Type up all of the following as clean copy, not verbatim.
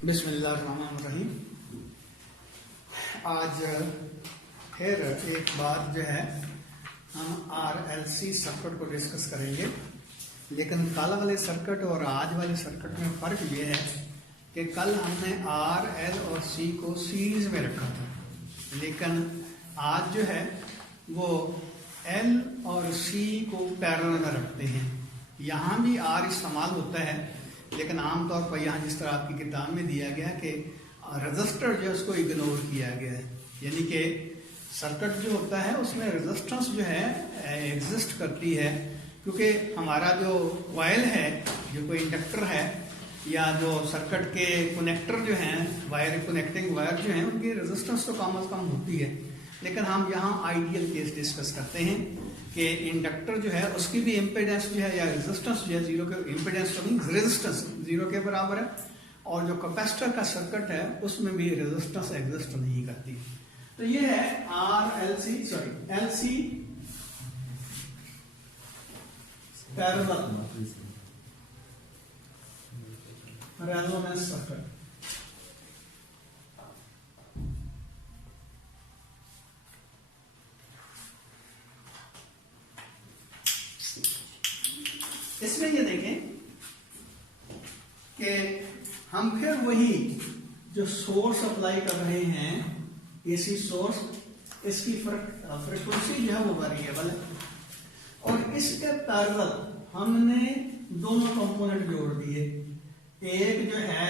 बिस्मिल्लाहिर्रहमानिर्रहीम। आज फिर एक बार जो है हम RLC सर्किट को डिस्कस करेंगे, लेकिन कल वाले सर्किट और आज वाले सर्किट में फ़र्क ये है कि कल हमने R, L और C को सीरीज में रखा था, लेकिन आज जो है वो L और C को पैरेलल में रखते हैं। यहाँ भी R इस्तेमाल होता है, लेकिन आमतौर पर यहाँ जिस तरह आपकी किताब में दिया गया कि रजिस्टर जो है उसको इग्नोर किया गया है, यानी कि सर्किट जो होता है उसमें रेजिस्टेंस जो है एग्जिस्ट करती है, क्योंकि हमारा जो कॉइल है, जो कोई इंडक्टर है या जो सर्किट के कनेक्टर जो हैं, वायर कनेक्टिंग वायर जो हैं, उनकी रेजिस्टेंस तो कम से कम होती है। लेकिन हम यहाँ आइडियल केस डिस्कस करते हैं कि इंडक्टर जो है उसकी भी इम्पीडेंस जो है या रेजिस्टेंस जो है जीरो के, इम्पीडेंस तो नहीं, रेजिस्टेंस जीरो के बराबर है, और जो कैपेसिटर का सर्किट है उसमें भी रेजिस्टेंस एग्जिस्ट नहीं करती। तो ये है LC पैरेलल रेजोनेंस सर्किट। इसमें ये देखें कि हम फिर वही जो सोर्स अप्लाई कर रहे हैं, AC सोर्स, इसकी फ्रीक्वेंसी जो है वो वेरिएबल है, और इसके पैरेलल हमने दोनों कंपोनेंट जोड़ दिए। एक जो है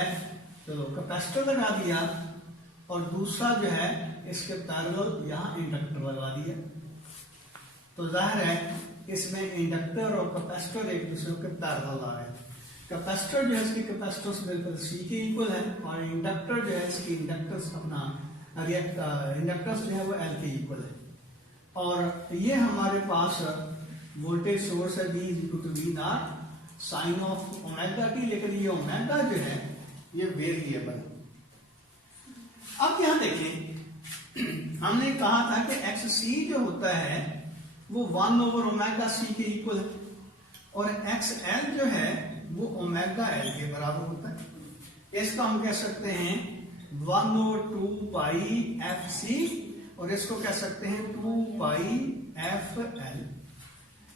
चलो कैपेसिटर लगा दिया, और दूसरा जो है इसके पैरेलल यहाँ इंडक्टर लगा दिया। तो जाहिर है इसमें इंडक्टर और कैपेसिटर एक दूसरे के पैरेलल आ रहे हैं। कैपेसिटर जो है इसकी कैपेसिटेंस बिल्कुल C के इक्वल है, और इंडक्टर जो है इसकी इंडक्टेंस इंडक्टेंस जो है वो L के इक्वल है। और ये हमारे पास वोल्टेज सोर्स है V sine of omega t, लेकिन ये ओमेगा जो है ये वेरिएबल है। अब यहां देखें, हमने कहा था कि XC जो होता है वो 1/ओमेगा C के इक्वल है, और XL जो है वो ओमेगा L के बराबर होता है। इसको हम कह सकते हैं 1/2 FC, और इसको कह सकते हैं 2 FL।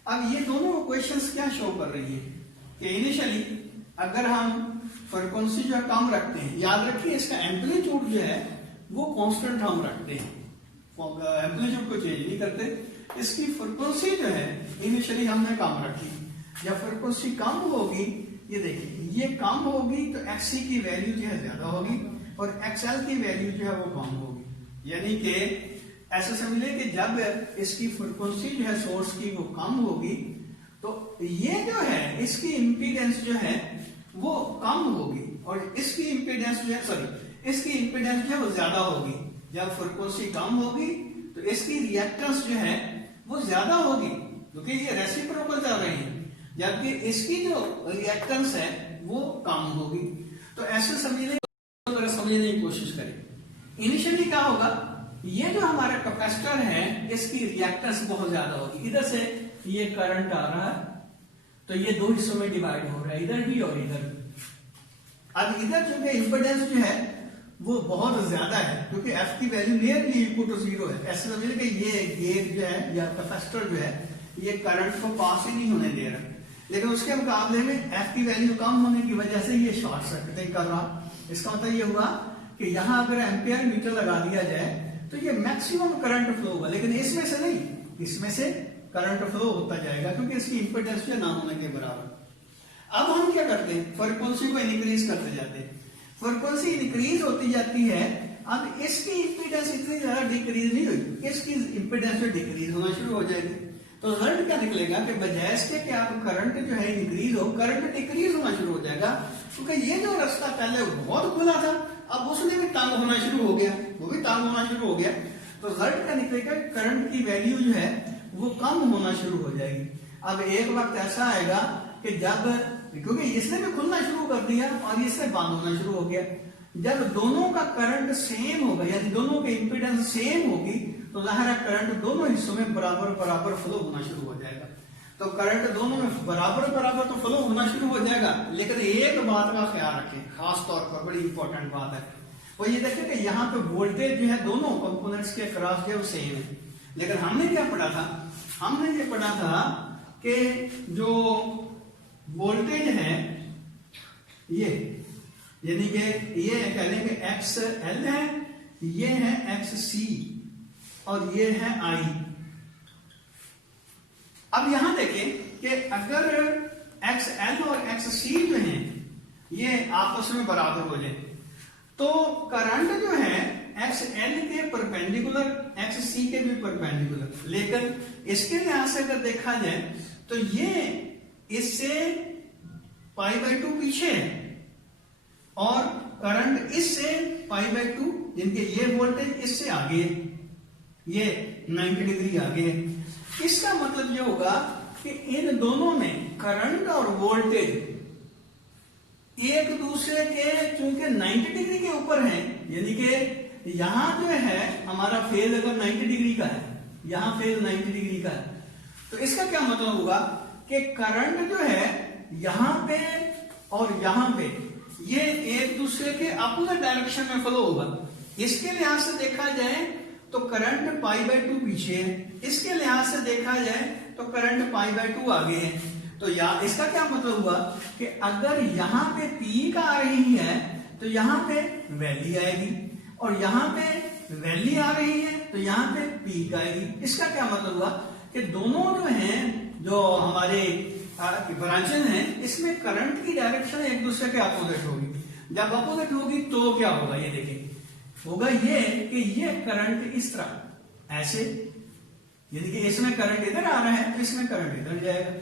अब ये दोनों इक्वेशंस क्या शो कर रही है कि इनिशियली अगर हम फ्रीक्वेंसी जो है कम रखते हैं, याद रखिए इसका एम्पलीट्यूड जो है वो कांस्टेंट हम रखते हैं, एम्पलीट्यूड को चेंज नहीं करते। इसकी फ्रीक्वेंसी जो है इनिशियली हमने कम रखी, जब फ्रीक्वेंसी कम होगी, ये देखिए ये कम होगी तो XC की वैल्यू जो है ज्यादा होगी, और XL की वैल्यू जो है वो कम होगी। यानी कि ऐसा समझिए कि जब इसकी फ्रीक्वेंसी जो है सोर्स की वो कम होगी, तो ये जो है इसकी इंपीडेंस जो है वो कम होगी, और इसकी इंपीडेंस जो है इसकी इंपीडेंस जो है वो ज्यादा होगी। जब फ्रीक्वेंसी कम होगी तो इसकी रिएक्टेंस जो है वो ज्यादा होगी, क्योंकि ये रेसिप्रोकल चल रही है, जबकि इसकी जो रिएक्टेंस है वो कम होगी। तो ऐसे समझने की कोशिश करें। इनिशियली क्या होगा, ये जो हमारा कैपेसिटर है इसकी रिएक्टेंस बहुत ज्यादा होगी। इधर से ये करंट आ रहा है, तो ये दो हिस्सों में डिवाइड हो रहा है, इधर भी और इधर भी। अब इधर चूंकि इंपीडेंस जो है वो बहुत ज्यादा है, क्योंकि F की वैल्यू नियरली इक्वल टू 0 है। ऐसे समझिए कि ये गेट जो है या कैपेसिटर जो है ये करंट को पास ही नहीं होने दे रहा, लेकिन उसके मुकाबले में F की वैल्यू कम होने की वजह से ये शॉर्ट सर्किटिंग कर रहा। इसका मतलब ये हुआ कि यहाँ अगर एम्पियर मीटर लगा दिया जाए तो ये मैक्सिमम करंट फ्लो होगा, लेकिन इसमें से नहीं, इसमें से करंट फ्लो होता जाएगा, क्योंकि इसकी इंपीडेंस जो ना होने के बराबर। अब हम क्या करते हैं, फ्रीक्वेंसी को इंक्रीज करते जाते हैं, फ्रीक्वेंसी इंक्रीज होती जाती है। अब इसकी इंपीडेंस इतनी ज्यादा डिक्रीज नहीं हुई, इसकी इंपीडेंस जो डिक्रीज होना शुरू हो जाएगी। तो रिजल्ट क्या निकलेगा कि बजाय इसके कि आप करंट जो है इंक्रीज हो, करंट डिक्रीज होना शुरू हो जाएगा, क्योंकि ये जो रास्ता पहले बहुत खुला था अब उसने भी तंग होना शुरू हो गया, वो भी तंग होना शुरू हो गया। तो रिजल्ट क्या निकलेगा, करंट की वैल्यू जो है वो कम होना शुरू हो जाएगी। अब एक वक्त ऐसा आएगा कि जब, क्योंकि इसने भी खुलना शुरू कर दिया और इससे बंद होना शुरू हो गया, जब दोनों का करंट सेम होगा, यानी दोनों की इंपीडेंस सेम होगी, तो जाहिर है करंट दोनों हिस्सों में बराबर बराबर फ्लो होना शुरू हो जाएगा। तो तो करंट दोनों में बराबर बराबर तो फ्लो होना शुरू हो जाएगा, लेकिन एक बात का ख्याल रखें, खास तौर पर बड़ी इंपॉर्टेंट बात है, वो ये देखें कि यहाँ पे वोल्टेज जो है दोनों कंपोनेंट्स के अक्रॉस जो सेम है। लेकिन हमने क्या पढ़ा था, हमने ये पढ़ा था कि जो वोल्टेज है ये, यानी कि ये कह लेंगे एक्स एल है, ये है एक्स सी और ये है आई। अब यहां देखें कि अगर एक्स एल और एक्स सी जो है ये आपस में बराबर हो जाए तो करंट जो है एक्स एल के परपेंडिकुलर एक्स सी के भी परपेंडिकुलर, लेकिन इसके लिहाज से अगर देखा जाए तो ये इससे π/2 पीछे है और करंट इससे π/2, जिनके ये वोल्टेज इससे आगे है, ये 90 डिग्री आगे है। इसका मतलब ये होगा कि इन दोनों में करंट और वोल्टेज एक दूसरे के चूंकि 90 डिग्री के ऊपर है, यानी कि यहां जो है हमारा फेज अगर 90 डिग्री का है, यहां फेज 90 डिग्री का है, तो इसका क्या मतलब होगा कि करंट जो है यहां पे और यहां पे ये एक दूसरे के अपोजिट डायरेक्शन में फ्लो होगा। इसके लिहाज से देखा जाए तो करंट π/2 पीछे है, इसके लिहाज से देखा जाए तो करंट π/2 आगे है। तो इसका क्या मतलब हुआ कि अगर यहां पे पीक आ रही है तो यहां पे वैली आएगी, और यहां पे वैली आ रही है तो यहां पे पीक आएगी। इसका क्या मतलब हुआ कि दोनों जो हैं, जो हमारे ब्रांचेस हैं, इसमें करंट की डायरेक्शन एक दूसरे के अपोजिट होगी। जब अपोजिट होगी तो क्या होगा, ये देखें, होगा ये कि ये करंट इस तरह ऐसे, यानी कि इसमें करंट इधर आ रहा है तो इसमें करंट इधर जाएगा,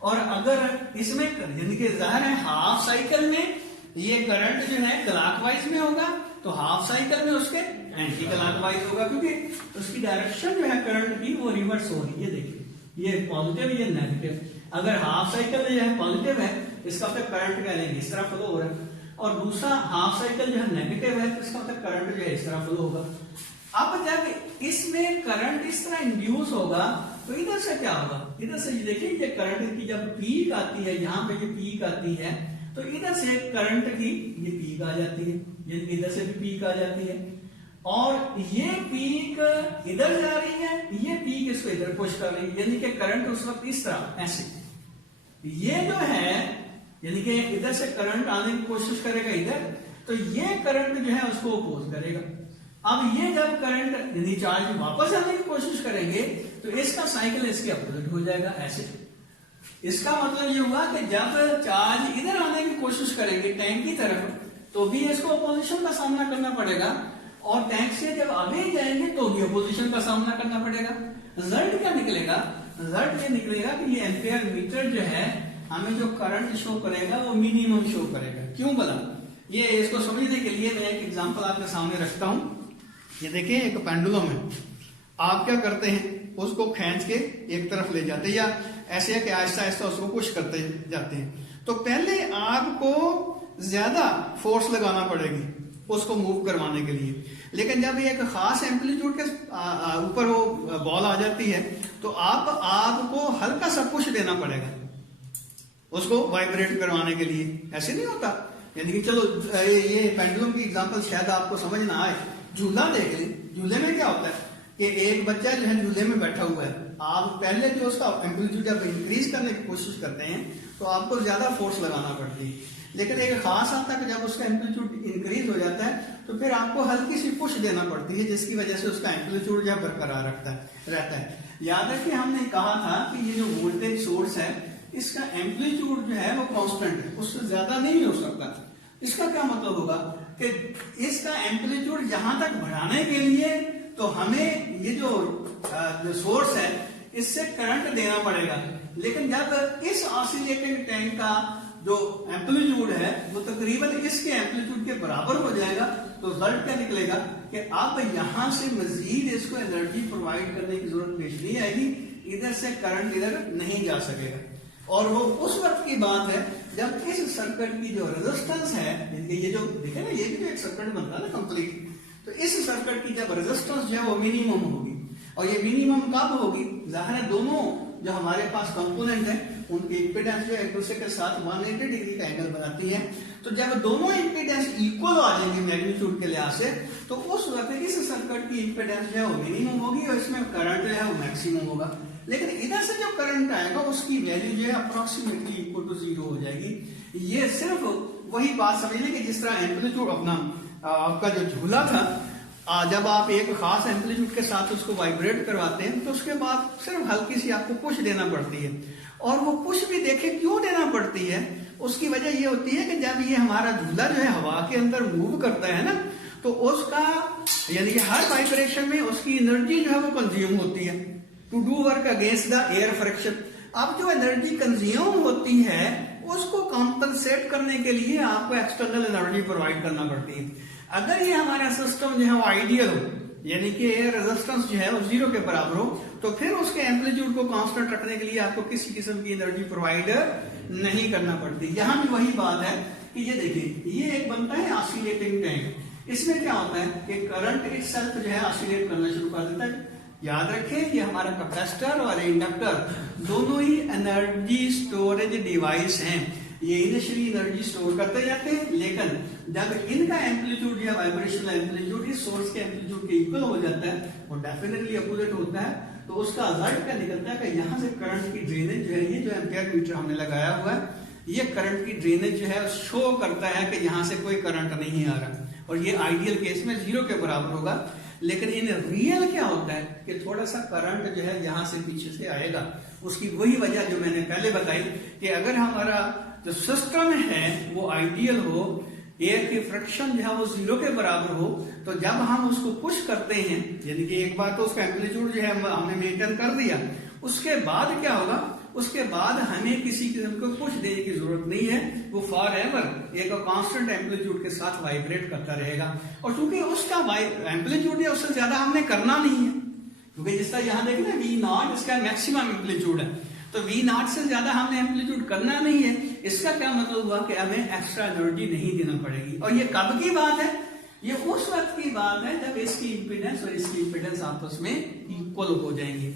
और अगर इसमें यानी कि जाहिर है हाफ साइकिल में ये करंट जो है क्लॉकवाइज में होगा तो हाफ साइकिल में उसके एंटी क्लॉकवाइज होगा, क्योंकि उसकी डायरेक्शन जो है करंट की वो रिवर्स हो रही है। देखिए ये पॉजिटिव, ये नेगेटिव। अगर हाफ साइकिल जो है पॉजिटिव है, इसका मतलब करंट कह लेंगे इस तरह फ्लो हो रहा है, और दूसरा हाफ साइकिल जो है नेगेटिव है तो इसका मतलब करंट जो है इस तरह फ्लो होगा। अब जब इसमें करंट इस तरह इंड्यूस होगा तो इधर से क्या होगा, इधर से देखिए ये करंट की जब पीक आती है, यहाँ पे ये पीक आती है तो इधर से करंट की ये पीक आ जाती है, ये इधर से भी पीक आ जाती है, और ये पीक इधर जा रही है, ये पीक इसको इधर पुश कर रही है, यानी कि करंट उस वक्त इस तरह ऐसे, ये जो है यानी कि इधर से करंट आने की कोशिश करेगा इधर, तो ये करंट जो है उसको अपोज करेगा। अब ये जब करंट यानी चार्ज वापस आने की कोशिश करेंगे तो इसका साइकिल इसके अपोजिट हो जाएगा ऐसे। इसका मतलब ये हुआ कि जब चार्ज इधर आने की कोशिश करेंगे टैंक की तरफ तो भी इसको अपोजिशन का सामना करना पड़ेगा, और टैंक से जब आगे जाएंगे तो भी अपोजिशन का सामना करना पड़ेगा। रिजल्ट क्या निकलेगा, रिजल्ट ये निकलेगा कि ये एम्पियर मीटर जो है हमें जो करंट शो करेगा वो मिनिमम शो करेगा। क्यों बोला, ये इसको समझने के लिए मैं एक एग्जांपल आपके सामने रखता हूं। ये देखिए एक पेंडुलम है, आप क्या करते हैं उसको खींच के एक तरफ ले जाते हैं या ऐसे है कि आहिस्ता आहिस्ता उसको पुश करते जाते हैं, तो पहले आपको ज्यादा फोर्स लगाना पड़ेगी उसको मूव करवाने के लिए, लेकिन जब एक खास एम्पलीट्यूड के ऊपर वो बॉल आ जाती है तो आपको हल्का सा पुश देना पड़ेगा उसको वाइब्रेट करवाने के लिए। ऐसे नहीं होता, यानी कि चलो ये पेंडुलम की एग्जांपल शायद आपको समझ ना आए। झूला देख ले, झूले में क्या होता है कि एक बच्चा जो है झूले में बैठा हुआ है, आप पहले जो उसका एम्पलीट्यूड जब इंक्रीज करने की कोशिश करते हैं तो आपको ज्यादा फोर्स लगाना पड़ती है, लेकिन एक खास हद तक जब उसका एम्पलीट्यूड इंक्रीज हो जाता है तो फिर आपको हल्की सी पुश देना पड़ती है, जिसकी वजह से उसका एम्पलीट्यूड जो बरकरार रहता है। याद है कि हमने कहा था कि ये जो वोल्टेज सोर्स है इसका एम्पलीट्यूड जो है वो कांस्टेंट है, उससे ज्यादा नहीं हो सकता। इसका क्या मतलब होगा कि इसका एम्पलीट्यूड यहां तक बढ़ाने के लिए तो हमें ये जो सोर्स है इससे करंट देना पड़ेगा, लेकिन जब इस ऑसिलेटिंग टैंक का जो एम्पलीट्यूड है वो तकरीबन इसके एम्पलीट्यूड के बराबर हो जाएगा, तो रिजल्ट क्या निकलेगा कि अब यहां से मजीद इसको एनर्जी प्रोवाइड करने की जरूरत पेश नहीं आएगी, इधर से करंट इधर नहीं जा सकेगा। और वो उस वक्त की बात है जब इस सर्किट की जो रेजिस्टेंस है, ये जो देखे ना, ये भी जो एक सर्किट बनता है ना कंप्लीट, तो इस सर्किट की जब रेजिस्टेंस जो है वो मिनिमम होगी, और ये मिनिमम कब होगी, जाहिर है दोनों जो हमारे पास कंपोनेंट है उनकी इंपीडेंस जो एक दूसरे के साथ 180 डिग्री का एंगल बनाती है। तो जब दोनों इंपीडेंस इक्वल आ जाएंगे मैग्नीट्यूड के लिहाज से, तो उस वक्त इस सर्किट की इंपीडेंस जो है वो मिनिमम होगी और इसमें करंट जो है वो मैक्सिमम होगा। लेकिन इधर से जो करंट आएगा उसकी वैल्यू जो है अप्रोक्सीमेटली इक्वल टू 0 हो जाएगी। ये सिर्फ वही बात समझिए कि जिस तरह एम्पलीट्यूड अपना आपका जो झूला था, जब आप एक खास एम्पलीट्यूड के साथ उसको वाइब्रेट करवाते हैं तो उसके बाद सिर्फ हल्की सी आपको पुश देना पड़ती है। और वो पुश भी देखे क्यों देना पड़ती है, उसकी वजह ये होती है कि जब ये हमारा झूला जो है हवा के अंदर मूव करता है ना, तो उसका यानी कि हर वाइब्रेशन में उसकी एनर्जी जो है वो कंज्यूम होती है to do work against the air friction. अब जो एनर्जी कंज्यूम होती है उसको कॉम्पनसेट करने के लिए आपको एक्सटर्नल एनर्जी प्रोवाइड करना पड़ती है। अगर ये हमारा सिस्टम जो है वो आइडियल हो, यानी कि एयर रेजिस्टेंस जो है वो 0 के बराबर हो, तो फिर उसके एम्पलीट्यूड को कांस्टेंट रखने के लिए आपको किसी किस्म की एनर्जी प्रोवाइड नहीं करना पड़ती। यहां भी वही बात है कि ये देखिए, ये एक बनता है ऑसिलेटिंग टैंक। इसमें क्या होता है कि करंट इटसेल्फ जो है ऑसिलेट करना शुरू कर देता है। याद रखें ये हमारा कैपेसिटर और इंडक्टर दोनों ही एनर्जी स्टोरेज डिवाइस हैं। ये इनिशियली एनर्जी स्टोर करते जाते हैं, लेकिन जब इनका एम्पलीट्यूड या वाइब्रेशनल एम्पलीट्यूड इस सोर्स के एम्पलीट्यूड के इक्वल हो जाता है, वो डेफिनेटली अपोजिट होता है, तो उसका रिजल्ट क्या निकलता है कि यहाँ से करंट की ड्रेनेज जो है, ये जो एम्पियर मीटर हमने लगाया हुआ है, ये करंट की ड्रेनेज जो है शो करता है कि यहाँ से कोई करंट नहीं आ रहा, और ये आइडियल केस में 0 के बराबर होगा। लेकिन इन रियल क्या होता है कि थोड़ा सा करंट जो है यहाँ से पीछे से आएगा। उसकी वही वजह जो मैंने पहले बताई कि अगर हमारा जो सिस्टम है वो आइडियल हो, एयर की फ्रिक्शन जो है वो 0 के बराबर हो, तो जब हम उसको पुश करते हैं, यानी कि एक बार तो उसका एम्पलीट्यूड जो है हमने मेंटेन कर दिया, उसके बाद क्या होगा, उसके बाद हमें किसी किस्म को पुश देने की जरूरत नहीं है, वो फॉर एवर एक कांस्टेंट एम्पलीट्यूड के साथ वाइब्रेट करता रहेगा। और चूंकि उसका एम्पलीट्यूड है उससे ज्यादा हमने करना नहीं है, क्योंकि जिस तरह यहां देखना V0 इसका मैक्सिमम एम्पलीट्यूड है, तो V0 से ज्यादा हमने एम्पलीट्यूड करना नहीं है। इसका क्या मतलब हुआ कि हमें एक्स्ट्रा एनर्जी नहीं देना पड़ेगी। और ये कब की बात है, ये उस वक्त की बात है जब इसकी इंपीडेंस और इसकी इंपीडेंस आपस में इक्वल हो जाएंगे।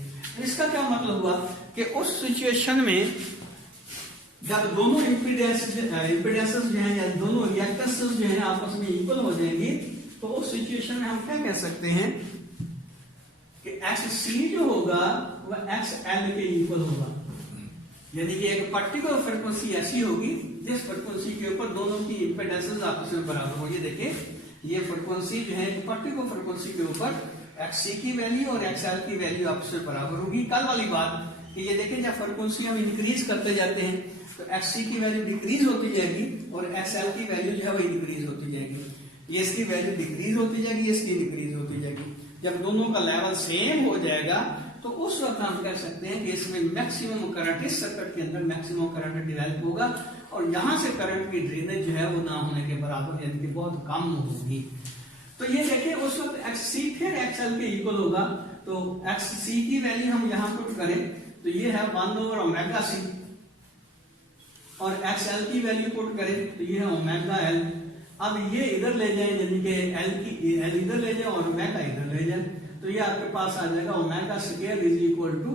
इसका क्या मतलब हुआ कि उस सिचुएशन में जब दोनों इंपीडेंसेस जो है या दोनों रिएक्टेंसेस जो है आपस में इक्वल हो जाएंगे, तो उस सिचुएशन में हम क्या कह सकते हैं कि XC जो होगा वह XL के इक्वल होगा। यानी कि एक पर्टिकुलर फ्रीक्वेंसी ऐसी होगी जिस फ्रीक्वेंसी के ऊपर दोनों की इंपीडेंसेस आपस में बराबर हो। ये देखिए, ये फ्रीक्वेंसी जो है पर्टिकुलर फ्रीक्वेंसी के ऊपर XC की वैल्यू और XL की वैल्यू आपस में बराबर होगी। कल वाली बात कि ये देखिए, जब फ्रीक्वेंसी हम इंक्रीज करते जाते हैं तो XC की वैल्यू डिक्रीज होती जाएगी और XL की वैल्यू जो है वो इंक्रीज होती जाएगी। ये इसकी वैल्यू डिक्रीज होती जाएगी, इसकी इंक्रीज होती जाएगी। जब दोनों का लेवल सेम हो जाएगा तो उस वक्त हम कह सकते हैं कि इसमें मैक्सिमम करंट, इस सर्किट के अंदर मैक्सिमम करंट डेवलप होगा और यहां से करंट की ड्रेनेज जो है वो ना होने के बराबर, यानी कि बहुत कम होगी। तो ये देखिए, उस वक्त XC फिर XL के इक्वल होगा। तो XC की वैल्यू हम यहां पुट करें तो ये है 1/ωc, और XL की वैल्यू पुट करें तो ये है ωL। अब ये इधर ले जाए, यानी कि L इधर ले जाए और ओमेगा इधर ले जाए, तो ये आपके पास आ जाएगा omega square is equal to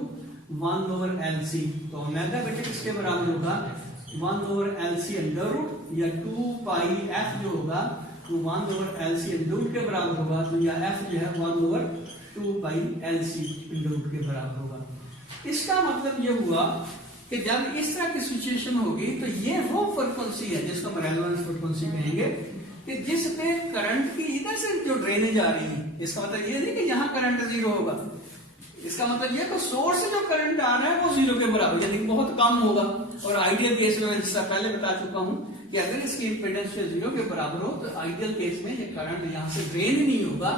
1/LC। तो ओमेगा बेटे किसके बराबर होगा, 1/LC अंडर रूट, या 2πf जो होगा तो 1/LC अंडर रूट के बराबर होगा। तो या f जो है 1/2πLC अंडर रूट के बराबर होगा। इसका मतलब ये हुआ कि जब इस तरह की सिचुएशन होगी तो ये वो फ्रीक्वेंसी है जिसको हम रेलेवेंस फ्रीक्वेंसी कहेंगे, कि जिसपे करंट की इधर से जो ड्रेनेज आ रही है। इसका मतलब ये नहीं कि यहाँ करंट 0 होगा, इसका मतलब ये कि सोर्स से जो करंट आ रहा है वो 0 के बराबर, यानी बहुत कम होगा। और आइडियल केस में, जैसा पहले बता चुका हूं कि अगर इसकी इंपीडेंस 0 के बराबर हो तो आइडियल केस में ये करंट यहाँ से ड्रेन नहीं होगा,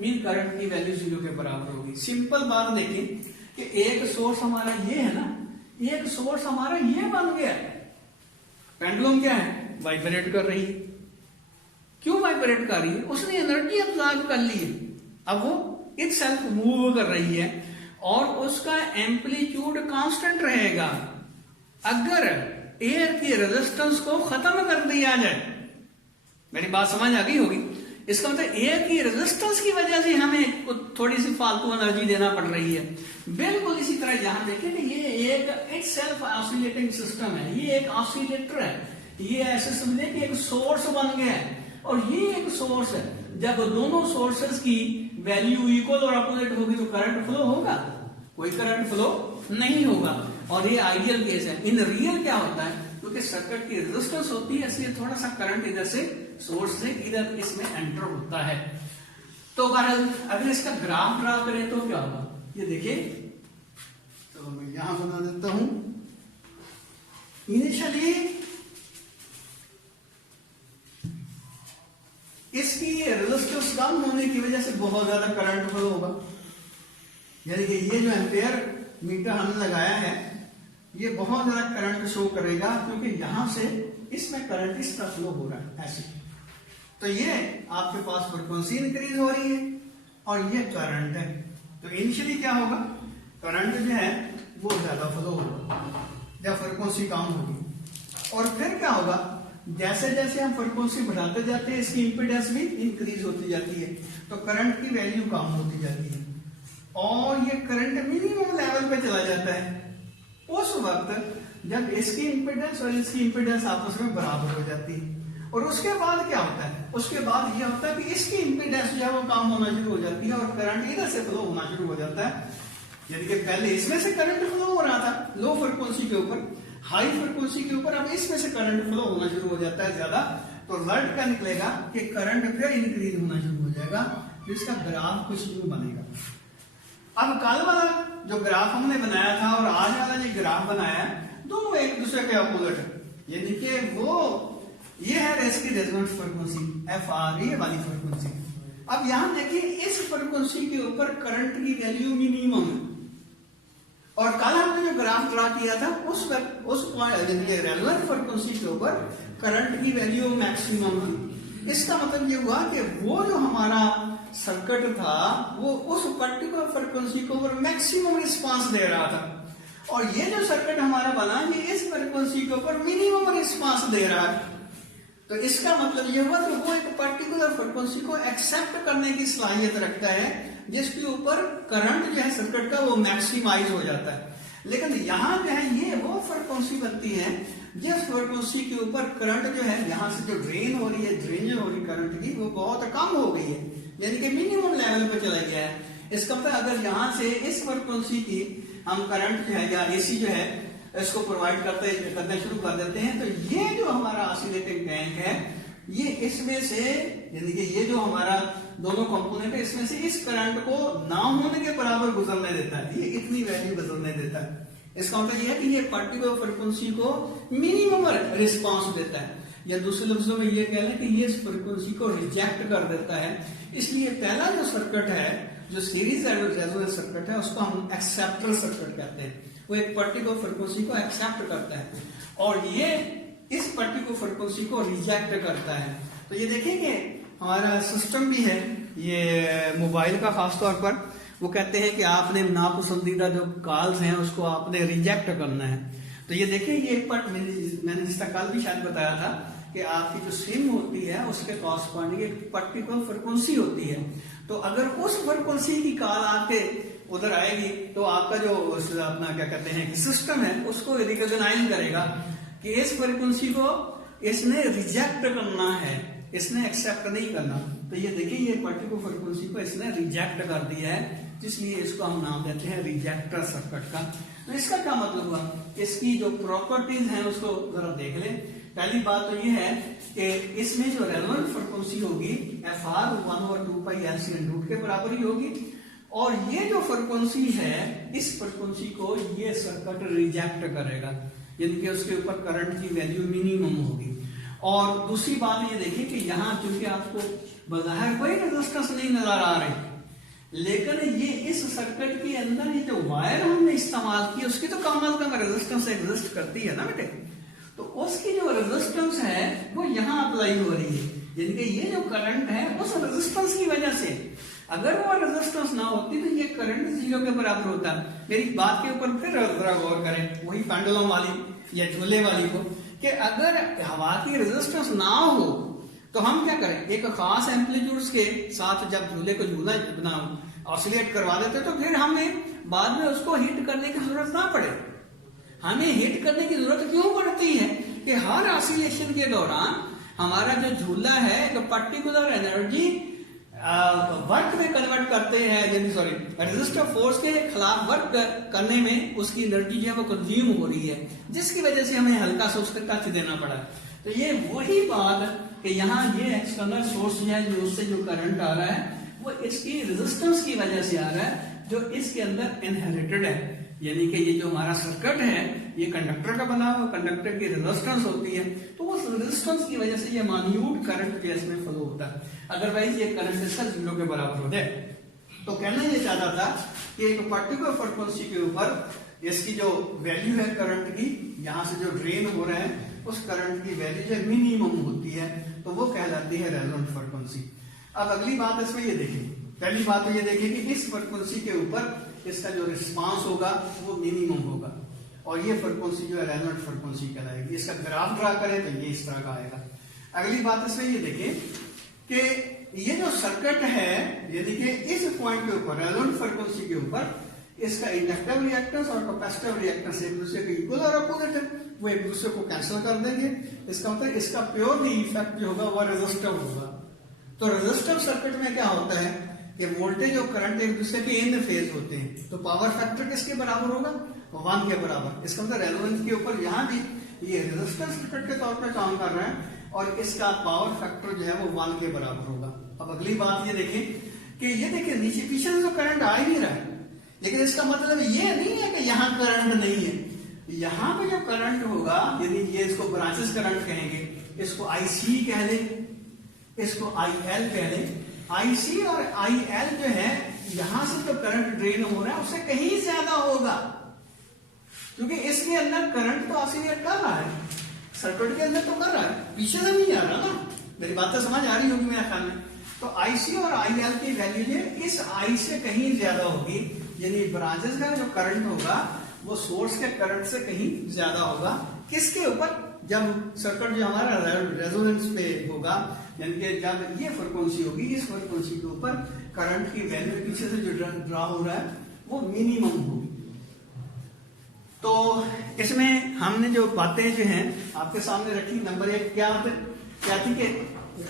मीन करंट की वैल्यू 0 के बराबर होगी। सिंपल बात देखें कि एक सोर्स हमारा ये है ना, एक सोर्स हमारा ये बन गया है, पेंडुलम क्या है, वाइब्रेट कर रही है। क्यों वाइब्रेट कर रही है, उसने एनर्जी अब्सॉर्ब कर ली है, अब वो इटसेल्फ मूव कर रही है और उसका एम्पलीट्यूड कांस्टेंट रहेगा। अगर एयर की रेजिस्टेंस को खत्म कर दिया जाए, मेरी बात समझ आ गई होगी, इसका मतलब एक ही रेजिस्टेंस की वजह से हमें थोड़ी सी फालतू एनर्जी देना पड़ रही है। बिल्कुल इसी तरह यहां देखें कि ये एक इट सेल्फ ऑसिलेटिंग सिस्टम है, ये एक ऑसिलेटर है, ये ऐसे समझे कि एक सोर्स बन गया है और ये एक सोर्स है। जब दोनों सोर्सेस की वैल्यू इक्वल और अपोजिट होगी तो करंट फ्लो होगा? कोई करंट फ्लो नहीं होगा। और ये आइडियल केस है। इन रियल क्या होता है, क्योंकि सर्किट की रेजिस्टेंस होती है इसलिए थोड़ा सा करंट इधर से सोर्स से इधर इसमें एंटर होता है। तो अगर इसका ग्राफ ड्रा करें तो क्या होगा, ये देखिए, तो मैं यहां बना देता हूं। इनिशियली इसकी रेजिस्टेंस कम होने की वजह से बहुत ज्यादा करंट फ्लो होगा, यानी कि ये जो एम्पेयर मीटर हमने लगाया है ये बहुत ज्यादा करंट शो करेगा, क्योंकि यहां से इसमें करंट इस तरह फ्लो हो रहा है ऐसे। तो ये आपके पास फ्रीक्वेंसी इंक्रीज हो रही है और ये करंट है। तो इनिशियली क्या होगा, करंट जो है वो ज्यादा फ्लो होगा जब फ्रीक्वेंसी कम होगी। और फिर क्या होगा, जैसे जैसे हम फ्रीक्वेंसी बढ़ाते जाते हैं इसकी इंपीडेंस भी इंक्रीज होती जाती है, तो करंट की वैल्यू कम होती जाती है और ये करंट मिनिमम लेवल पे चला जाता है। उस वक्त जब इसकी इंपीडेंस और इसकी इंपीडेंस आपस में बराबर हो जाती है, और उसके बाद क्या होता है, उसके बाद यह होता है कि इसकी इंपीडेंस जो है वो कम होना शुरू हो जाती है और करंट इधर से फ्लो होना शुरू हो जाता है। यानी कि पहले इसमें से करंट फ्लो हो रहा था लो फ्रीक्वेंसी के ऊपर, हाई फ्रीक्वेंसी के ऊपर अब इसमें से करंट फ्लो होना शुरू हो जाता है ज्यादा। तो रिजल्ट क्या निकलेगा कि करंट फिर इंक्रीज होना शुरू हो जाएगा, तो इसका ग्राफ कुछ यूं बनेगा। अब कल वाला जो ग्राफ हमने बनाया था और आज वाला जो ग्राफ बनाया है, दोनों एक दूसरे के अपोजिट है। ये देखिए, वो ये है इसकी रेजोनेंस फ्रीक्वेंसी FR, ये वाली फ्रीक्वेंसी। अब यहां देखिए इस फ्रीक्वेंसी के ऊपर करंट की वैल्यू मिनिमम है और कल हमने जो ग्राफ ड्रा किया था उस रेलेवेंट फ्रीक्वेंसी के ऊपर करंट की वैल्यू मैक्सिमम थी। इसका मतलब ये हुआ कि वो जो हमारा सर्किट था वो उस पर्टिकुलर फ्रीक्वेंसी को ऊपर मैक्सिमम रिस्पांस दे रहा था, और ये जो सर्किट हमारा बना ये इस फ्रीक्वेंसी के ऊपर मिनिमम रिस्पांस दे रहा है। तो इसका मतलब ये हुआ कि वो एक पर्टिकुलर फ्रीक्वेंसी को एक्सेप्ट करने की सलाहियत रखता है जिसके ऊपर करंट जो है सर्किट का वो मैक्सिमाइज हो जाता है। लेकिन यहाँ जो है ये वो फ्रीक्वेंसी बनती है जिस फ्रीक्वेंसी के ऊपर करंट जो है यहाँ से जो ड्रेन हो रही है, ड्रेन हो रही करंट की वो बहुत कम हो गई है, यानी कि मिनिमम लेवल पे चला गया है। इसका मतलब अगर यहाँ से इस फ्रीक्वेंसी की हम करंट जो है या AC जो है इसको प्रोवाइड करने शुरू कर देते हैं, तो ये जो हमारा ऑसिलेटिंग टैंक है ये इसमें से, यानी कि ये जो हमारा दोनों कंपोनेंट है इसमें से इस करंट को ना होने के बराबर गुजरने देता है, ये इतनी वैल्यू गुजरने देता है। इसका मतलब यह है कि ये पर्टिकुलर फ्रीक्वेंसी को मिनिमम रिस्पांस देता है, या दूसरे लफ्जों में ये कह लें कि ये इस फ्रीक्वेंसी को रिजेक्ट कर देता है। इसलिए पहला जो सर्किट है जो सीरीज रेजोनेंस सर्किट है उसको हम एक्सेप्टर सर्किट कहते हैं। वो एक पर्टिकुलर फ्रीक्वेंसी को एक्सेप्ट करता है और ये इस पर्टिकुलर फ्रीक्वेंसी को रिजेक्ट करता है। तो ये देखेंगे हमारा सिस्टम भी है ये मोबाइल का, खास तौर पर वो कहते हैं कि आपने नापसंदीदा जो कॉल्स हैं उसको आपने रिजेक्ट करना है। तो ये देखिए ये एक पार्ट मैंने जिसका कल भी शायद बताया था कि आपकी जो सिम होती है उसके कॉरस्पॉन्डिंग एक पर्टिकुलर फ्रीक्वेंसी होती है। तो अगर उस फ्रीक्वेंसी की कॉल आपके उधर आएगी तो आपका जो अपना क्या कहते हैं कि सिस्टम है उसको रिकॉग्नाइज करेगा कि इस फ्रीक्वेंसी को इसने रिजेक्ट करना है, इसने एक्सेप्ट नहीं करना। तो ये देखिए ये पर्टिकुलर फ्रीक्वेंसी को इसने रिजेक्ट कर दिया है, इसलिए इसको हम नाम देते हैं रिजेक्टर सर्किट का। तो इसका क्या मतलब हुआ, इसकी जो प्रॉपर्टीज हैं उसको जरा देख लें। पहली बात तो ये है कि इसमें जो रेलेवेंट फ्रीक्वेंसी होगी FR 1/2πLC के बराबर ही होगी, और ये जो फ्रीक्वेंसी है इस फ्रीक्वेंसी को ये सर्किट रिजेक्ट करेगा, यानी कि उसके ऊपर करंट की वैल्यू मिनिमम होगी। और दूसरी बात ये देखिए कि यहाँ चूंकि आपको बाहर कोई रेजिस्टेंस नहीं नजर आ रही, लेकिन ये इस सर्किट के अंदर ये जो वायर हमने इस्तेमाल की उसकी तो कम अज कम रेजिस्टेंस एग्जिस्ट करती है ना बेटे, तो उसकी जो रेजिस्टेंस है वो यहाँ अप्लाई हो रही है, यानी कि ये जो करंट है उस रेजिस्टेंस की वजह से, अगर वो रेजिस्टेंस ना होती तो ये करंट 0 के बराबर होता। मेरी बात के ऊपर फिर जरा गौर करें, वही पेंडुलम वाली या झूले वाली को, कि अगर हवा की रेजिस्टेंस ना हो तो हम क्या करें, एक खास एम्पलीट्यूड्स के साथ जब झूले को झूला ऑसिलेट करवा देते तो फिर हमें बाद में उसको हिट करने की जरूरत ना पड़े। हमें हिट करने की जरूरत क्यों पड़ती है कि हर ऑसिलेशन के दौरान हमारा जो झूला है एक पर्टिकुलर एनर्जी वर्क में कन्वर्ट करते हैं, यानी सॉरी रेजिस्टिव फोर्स के खिलाफ वर्क करने में उसकी एनर्जी जो है वो कंज्यूम हो रही है, जिसकी वजह से हमें हल्का सा उसका टच देना पड़ा। तो ये वही बात कि यहाँ ये एक्सटर्नल सोर्स है जो उससे जो करंट आ रहा है वो इसकी रेजिस्टेंस की वजह से आ रहा है जो इसके अंदर इनहेरिटेड है, यानी कि ये जो हमारा सर्किट है ये कंडक्टर का बना हुआ, कंडक्टर की रेजिस्टेंस होती है, तो उस रेजिस्टेंस की वजह से ये मान्यूट करंट जो इसमें फ्लो होता है। अदरवाइज ये करंट इसका 0 के बराबर हो जाए। तो कहना ये चाहता था कि एक पर्टिकुलर फ्रीक्वेंसी के ऊपर इसकी जो वैल्यू है करंट की, यहाँ से जो ड्रेन हो रहा है उस करंट की वैल्यू जो मिनिमम होती है तो वो कहलाती है रेजोनेंट फ्रीक्वेंसी। अब अगली बात इसमें ये देखें, पहली बात तो ये देखें कि इस फ्रीक्वेंसी के ऊपर इसका जो रिस्पांस होगा वो मिनिमम होगा और ये फ्रीक्वेंसी जो है रेजोनेंट फ्रीक्वेंसी कहलाएगी। इसका ग्राफ ड्रा करें तो ये इस तरह का आएगा। अगली बात इसमें ये देखें कि ये जो सर्किट है यानी कि इस पॉइंट के ऊपर रेजोनेंट फ्रीक्वेंसी के ऊपर इसका इंडक्टिव रिएक्टेंस और कैपेसिटिव रिएक्टेंस एक दूसरे के इक्वल और अपोजिट है, वो एक दूसरे को कैंसिल कर देंगे। इसका मतलब इसका प्योरली इफेक्ट जो होगा वो रेजिस्टिव होगा। तो रेजिस्टिव सर्किट में क्या होता है कि वोल्टेज और करंट एक दूसरे के इन फेज होते हैं, तो पावर फैक्टर किसके बराबर होगा, 1 के बराबर। इसका मतलब रेजोनेंस के ऊपर यहाँ भी ये रेजिस्टिव सर्किट के तौर पर काम कर रहा है और इसका पावर फैक्टर जो है वो 1 के बराबर होगा। अब अगली बात ये देखें कि ये देखिए नीचे पीछे से तो करंट आ ही नहीं रहा है, लेकिन इसका मतलब ये नहीं है कि यहाँ करंट नहीं है। यहाँ पे जो करंट होगा यदि ये इसको ब्रांचेस करंट कहेंगे, इसको IC कह लें, इसको IL कह लें। IC और IL जो है यहां से जो करंट ड्रेन हो रहा है उससे कहीं ज्यादा होगा, क्योंकि इसके अंदर करंट तो ऑसिलेट कर रहा है, सर्किट के अंदर तो कर रहा है, पीछे से नहीं आ रहा ना। मेरी बात तो समझ आ रही होगी मेरे ख्याल में। तो IC और IL की वैल्यू जो इस I से कहीं ज्यादा होगी, यानी ब्रांचेस का जो करंट होगा वो सोर्स के करंट से कहीं ज्यादा होगा। किसके ऊपर, जब सर्किट जो हमारा रेजोनेंस पे होगा, यानी कि जब ये फ्रीक्वेंसी होगी इस फ्रीक्वेंसी के ऊपर करंट की वैल्यू पीछे से जो ड्रा हो रहा है वो मिनिमम होगी। तो इसमें हमने जो बातें जो हैं आपके सामने रखी, नंबर 1 क्या थी कि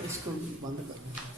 इसको बंद कर